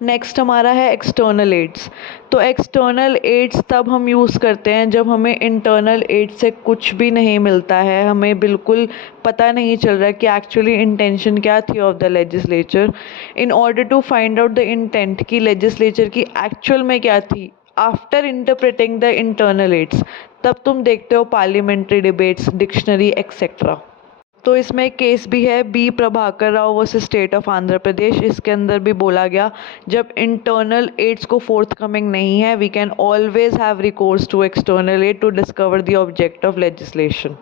Next हमारा है external ads. तो एक्सटर्नल एड्स तब हम यूज़ करते हैं जब हमें इंटरनल एड से कुछ भी नहीं मिलता है, हमें बिल्कुल पता नहीं चल रहा है कि एक्चुअली इंटेंशन क्या थी of the legislature. In order to find out the intent की लेजिस्लेचर की एक्चुअल में क्या थी after interpreting the internal aids, तब तुम देखते हो पार्लियामेंट्री डिबेट्स, डिक्शनरी एक्सेट्रा। तो इसमें एक केस भी है B Prabhakar Rao versus state of Andhra Pradesh. इसके अंदर भी बोला गया जब इंटरनल एड्स को फोर्थकमिंग नहीं है, we can always have recourse to external aid to discover the object of legislation.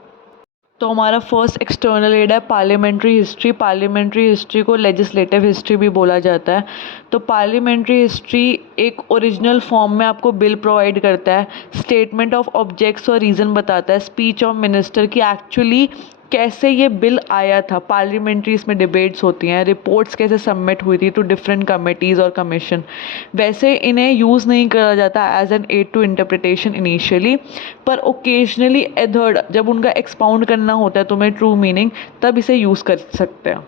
तो हमारा फर्स्ट एक्सटर्नल एड है पार्लियामेंट्री हिस्ट्री। पार्लियामेंट्री हिस्ट्री को लेजिस्लेटिव हिस्ट्री भी बोला जाता है। तो पार्लियामेंट्री हिस्ट्री एक ओरिजिनल फॉर्म में आपको बिल प्रोवाइड करता है, स्टेटमेंट ऑफ ऑब्जेक्ट्स और रीज़न बताता है, स्पीच ऑफ मिनिस्टर की एक्चुअली कैसे ये बिल आया था। पार्लियामेंट्री इसमें डिबेट्स होती हैं, रिपोर्ट्स कैसे सबमिट हुई थी टू डिफरेंट कमिटीज़ और कमीशन। वैसे इन्हें यूज़ नहीं करा जाता as an aid to interpretation initially, पर ओकेजनली एधर्ड जब उनका एक्सपाउंड करना होता है तुम्हें ट्रू मीनिंग, तब इसे यूज़ कर सकते हैं।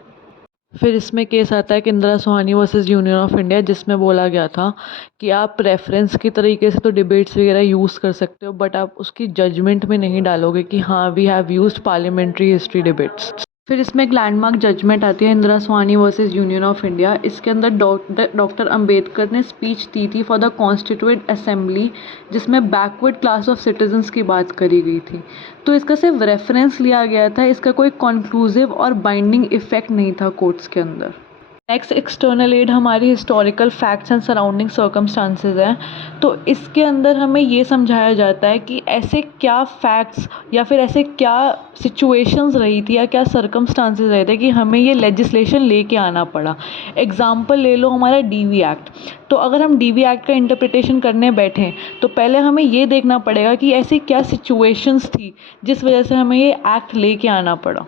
फिर इसमें केस आता है कि Indira Sawhney versus union of India, जिसमें बोला गया था कि आप रेफरेंस की तरीके से तो डिबेट्स वगैरह यूज़ कर सकते हो, बट आप उसकी जजमेंट में नहीं डालोगे कि हाँ we have used parliamentary history debates. फिर इसमें एक लैंडमार्क जजमेंट आती है Indira Sawhney versus union of India. इसके अंदर डॉक्टर अंबेडकर ने स्पीच दी थी फॉर द कॉन्स्टिट्यूएंट असेंबली, जिसमें बैकवर्ड क्लास ऑफ सिटीजन्स की बात करी गई थी। तो इसका सिर्फ रेफरेंस लिया गया था, इसका कोई कॉन्क्लूसिव और बाइंडिंग इफेक्ट नहीं था कोर्ट्स के अंदर। नेक्स्ट एक्सटर्नल एड हमारी historical facts and surrounding circumstances हैं। तो इसके अंदर हमें ये समझाया जाता है कि ऐसे क्या फैक्ट्स या फिर ऐसे क्या सिचुएशंस रही थी या क्या सर्कमस्टांसेस रहे थे कि हमें ये लेजिस्लेशन लेके आना पड़ा। एग्जाम्पल ले लो हमारा डीवी एक्ट। तो अगर हम डीवी एक्ट का इंटरप्रिटेशन करने बैठें तो पहले हमें ये देखना पड़ेगा कि ऐसी क्या सिचुएशंस थी जिस वजह से हमें ये एक्ट लेके आना पड़ा।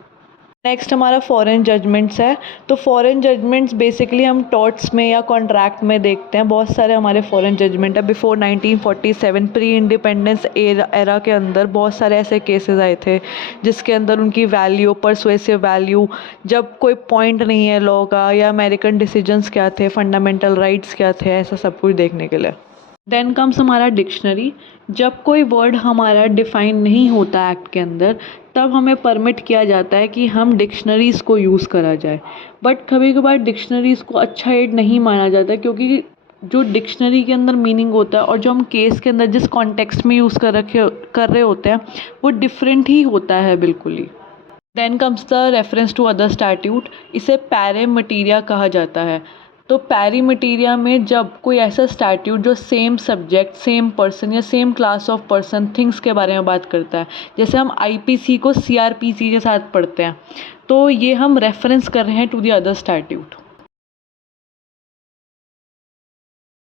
नेक्स्ट हमारा फॉरेन जजमेंट्स है। तो फॉरेन जजमेंट्स बेसिकली हम टॉर्ट्स में या कॉन्ट्रैक्ट में देखते हैं। बहुत सारे हमारे फॉरेन जजमेंट है बिफोर 1947 प्री इंडिपेंडेंस एरा के अंदर बहुत सारे ऐसे केसेस आए थे जिसके अंदर उनकी वैल्यू, परसुएसिव वैल्यू, जब कोई पॉइंट नहीं है लॉ का, या अमेरिकन डिसीजंस क्या थे, फंडामेंटल राइट्स क्या थे, ऐसा सब कुछ देखने के लिए। देन कम्स हमारा डिक्शनरी। जब कोई वर्ड हमारा डिफ़ाइन नहीं होता एक्ट के अंदर, तब हमें परमिट किया जाता है कि हम डिक्शनरीज़ को यूज़ करा जाए। बट कभी कभार डिक्शनरीज़ को अच्छा एड नहीं माना जाता, क्योंकि जो डिक्शनरी के अंदर मीनिंग होता है और जो हम केस के अंदर जिस कॉन्टेक्स्ट में यूज़ कर रहे होते हैं वो डिफरेंट ही होता है बिल्कुल ही। Then comes the reference to other statute. इसे पैरे मटीरिया कहा जाता है। तो पैरी मटीरिया में जब कोई ऐसा स्टैट्यूट जो सेम सब्जेक्ट, सेम पर्सन या same class of person, things के बारे में बात करता है, जैसे हम आईपीसी को सीआरपीसी के साथ पढ़ते हैं, तो ये हम रेफरेंस कर रहे हैं टू द अदर स्टैट्यूट।